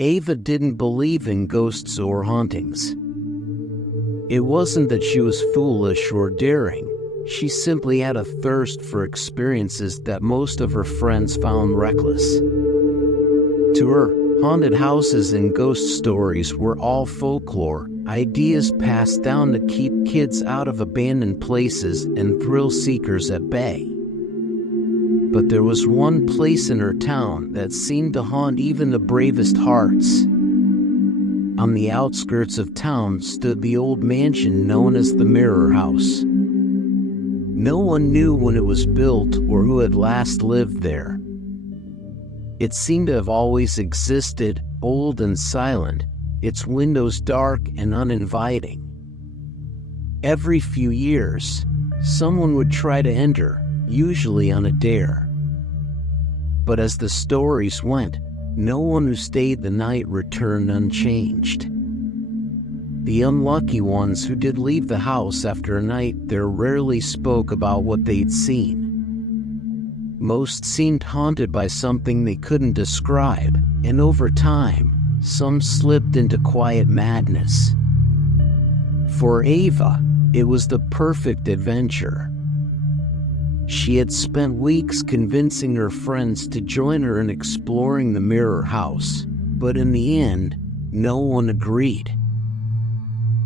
Ava didn't believe in ghosts or hauntings. It wasn't that she was foolish or daring. She simply had a thirst for experiences that most of her friends found reckless. To her, haunted houses and ghost stories were all folklore, ideas passed down to keep kids out of abandoned places and thrill seekers at bay. But there was one place in her town that seemed to haunt even the bravest hearts. On the outskirts of town stood the old mansion known as the Mirror House. No one knew when it was built or who had last lived there. It seemed to have always existed, old and silent, its windows dark and uninviting. Every few years, someone would try to enter, usually on a dare. But as the stories went, no one who stayed the night returned unchanged. The unlucky ones who did leave the house after a night there rarely spoke about what they'd seen. Most seemed haunted by something they couldn't describe, and over time, some slipped into quiet madness. For Ava, it was the perfect adventure. She had spent weeks convincing her friends to join her in exploring the Mirror House, but in the end, no one agreed.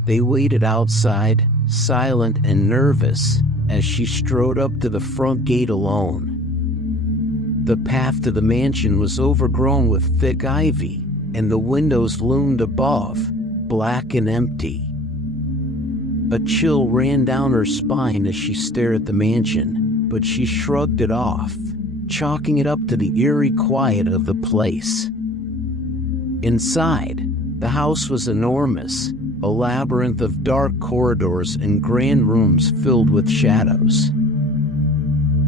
They waited outside, silent and nervous, as she strode up to the front gate alone. The path to the mansion was overgrown with thick ivy, and the windows loomed above, black and empty. A chill ran down her spine as she stared at the mansion, but she shrugged it off, chalking it up to the eerie quiet of the place. Inside, the house was enormous, a labyrinth of dark corridors and grand rooms filled with shadows.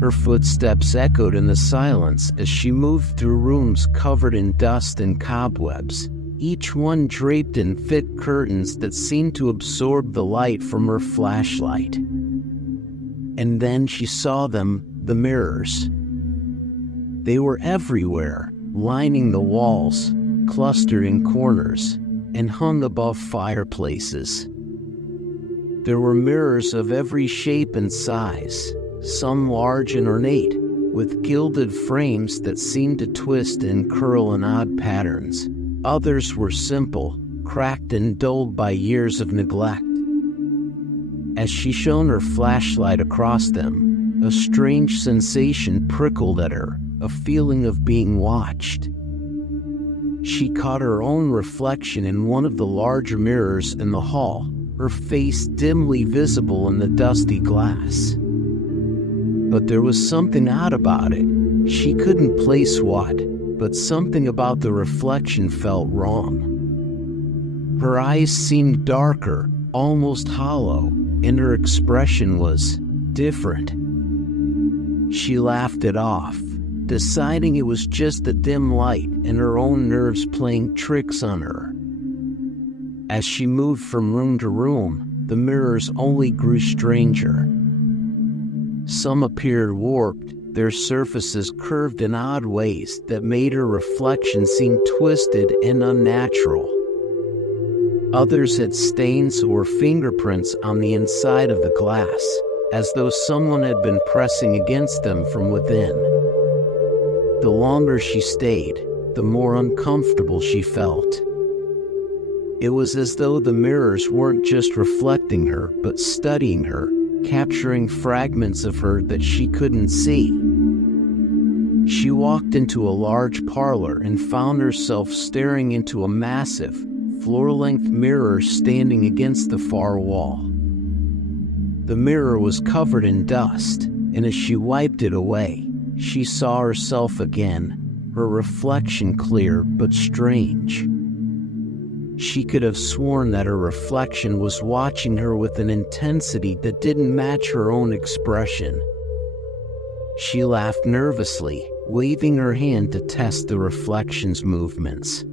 Her footsteps echoed in the silence as she moved through rooms covered in dust and cobwebs, each one draped in thick curtains that seemed to absorb the light from her flashlight. And then she saw them, the mirrors. They were everywhere, lining the walls, clustered in corners, and hung above fireplaces. There were mirrors of every shape and size, some large and ornate, with gilded frames that seemed to twist and curl in odd patterns. Others were simple, cracked and dulled by years of neglect. As she shone her flashlight across them, a strange sensation prickled at her, a feeling of being watched. She caught her own reflection in one of the larger mirrors in the hall, her face dimly visible in the dusty glass. But there was something odd about it. She couldn't place what, but something about the reflection felt wrong. Her eyes seemed darker, almost hollow, and her expression was different. She laughed it off, deciding it was just the dim light and her own nerves playing tricks on her. As she moved from room to room, the mirrors only grew stranger. Some appeared warped, their surfaces curved in odd ways that made her reflection seem twisted and unnatural. Others had stains or fingerprints on the inside of the glass, as though someone had been pressing against them from within. The longer she stayed, the more uncomfortable she felt. It was as though the mirrors weren't just reflecting her, but studying her, capturing fragments of her that she couldn't see. She walked into a large parlor and found herself staring into a massive, floor-length mirror standing against the far wall. The mirror was covered in dust, and as she wiped it away, she saw herself again, her reflection clear but strange. She could have sworn that her reflection was watching her with an intensity that didn't match her own expression. She laughed nervously, waving her hand to test the reflection's movements.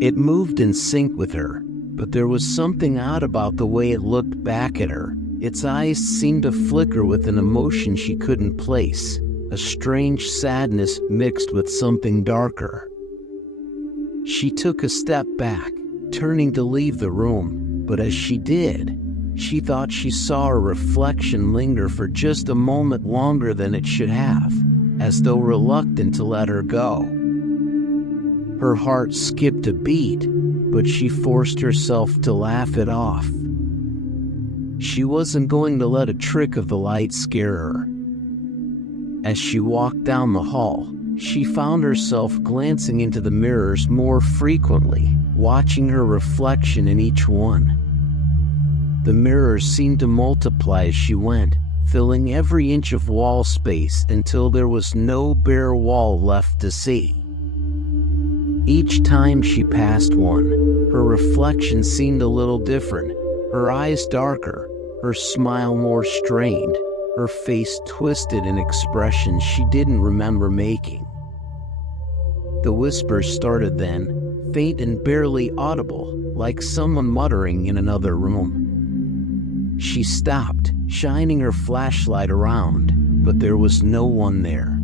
It moved in sync with her, but there was something odd about the way it looked back at her. Its eyes seemed to flicker with an emotion she couldn't place, a strange sadness mixed with something darker. She took a step back, turning to leave the room, but as she did, she thought she saw a reflection linger for just a moment longer than it should have, as though reluctant to let her go. Her heart skipped a beat, but she forced herself to laugh it off. She wasn't going to let a trick of the light scare her. As she walked down the hall, she found herself glancing into the mirrors more frequently, watching her reflection in each one. The mirrors seemed to multiply as she went, filling every inch of wall space until there was no bare wall left to see. Each time she passed one, her reflection seemed a little different, her eyes darker, her smile more strained, her face twisted in expressions she didn't remember making. The whispers started then, faint and barely audible, like someone muttering in another room. She stopped, shining her flashlight around, but there was no one there.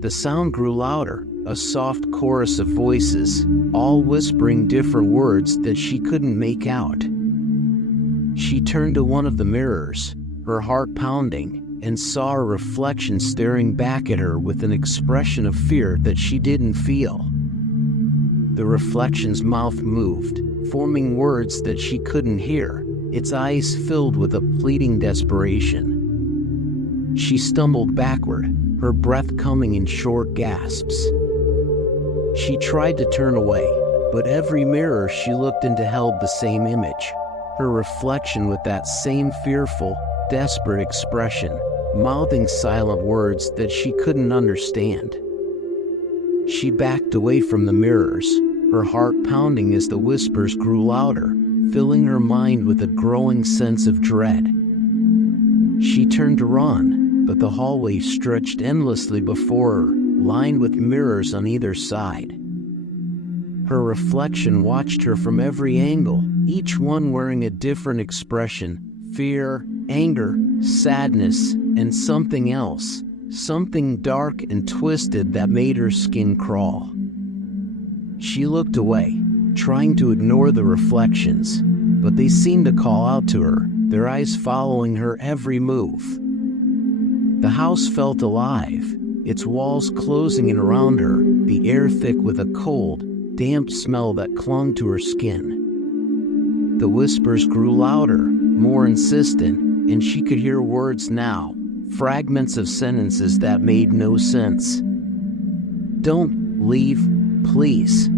The sound grew louder, a soft chorus of voices, all whispering different words that she couldn't make out. She turned to one of the mirrors, her heart pounding, and saw a reflection staring back at her with an expression of fear that she didn't feel. The reflection's mouth moved, forming words that she couldn't hear, its eyes filled with a pleading desperation. She stumbled backward, her breath coming in short gasps. She tried to turn away, but every mirror she looked into held the same image, her reflection with that same fearful, desperate expression, mouthing silent words that she couldn't understand. She backed away from the mirrors, her heart pounding as the whispers grew louder, filling her mind with a growing sense of dread. She turned to run, but the hallway stretched endlessly before her, lined with mirrors on either side. Her reflection watched her from every angle, each one wearing a different expression: fear, anger, sadness, and something else, something dark and twisted that made her skin crawl. She looked away, trying to ignore the reflections, but they seemed to call out to her, their eyes following her every move. The house felt alive, its walls closing in around her, the air thick with a cold, damp smell that clung to her skin. The whispers grew louder, more insistent, and she could hear words now, fragments of sentences that made no sense. "Don't leave, please.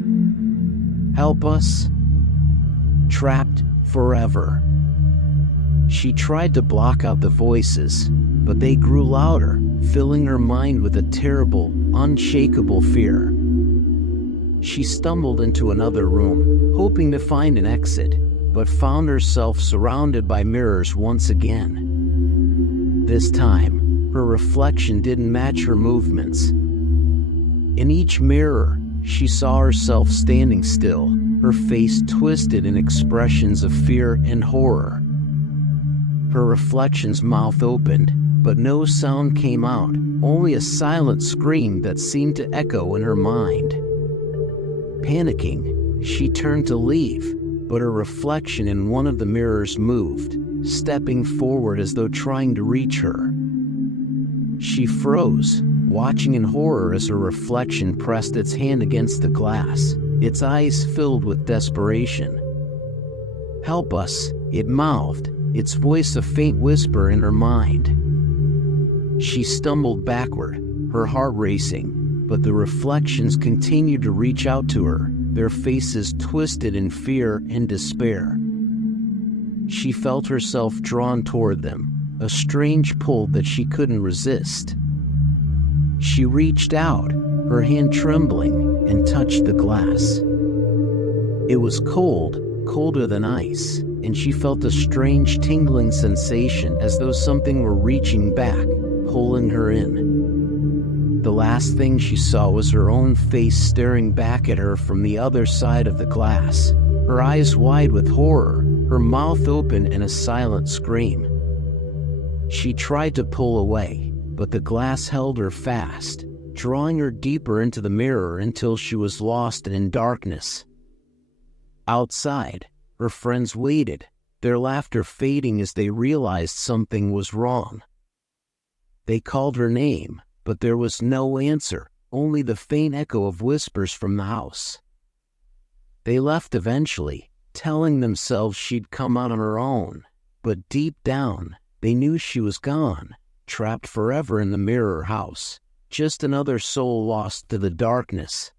Help us. Trapped forever." She tried to block out the voices, but they grew louder, filling her mind with a terrible, unshakable fear. She stumbled into another room, hoping to find an exit, but found herself surrounded by mirrors once again. This time, her reflection didn't match her movements. In each mirror, she saw herself standing still, her face twisted in expressions of fear and horror. Her reflection's mouth opened, but no sound came out, only a silent scream that seemed to echo in her mind. Panicking, she turned to leave, but her reflection in one of the mirrors moved, stepping forward as though trying to reach her. She froze, watching in horror as her reflection pressed its hand against the glass, its eyes filled with desperation. "Help us," it mouthed, its voice a faint whisper in her mind. She stumbled backward, her heart racing, but the reflections continued to reach out to her, their faces twisted in fear and despair. She felt herself drawn toward them, a strange pull that she couldn't resist. She reached out, her hand trembling, and touched the glass. It was cold, colder than ice, and she felt a strange tingling sensation as though something were reaching back, pulling her in. The last thing she saw was her own face staring back at her from the other side of the glass, her eyes wide with horror, her mouth open in a silent scream. She tried to pull away, but the glass held her fast, drawing her deeper into the mirror until she was lost in darkness. Outside, her friends waited, their laughter fading as they realized something was wrong. They called her name, but there was no answer, only the faint echo of whispers from the house. They left eventually, telling themselves she'd come out on her own, but deep down, they knew she was gone, trapped forever in the mirror house, just another soul lost to the darkness.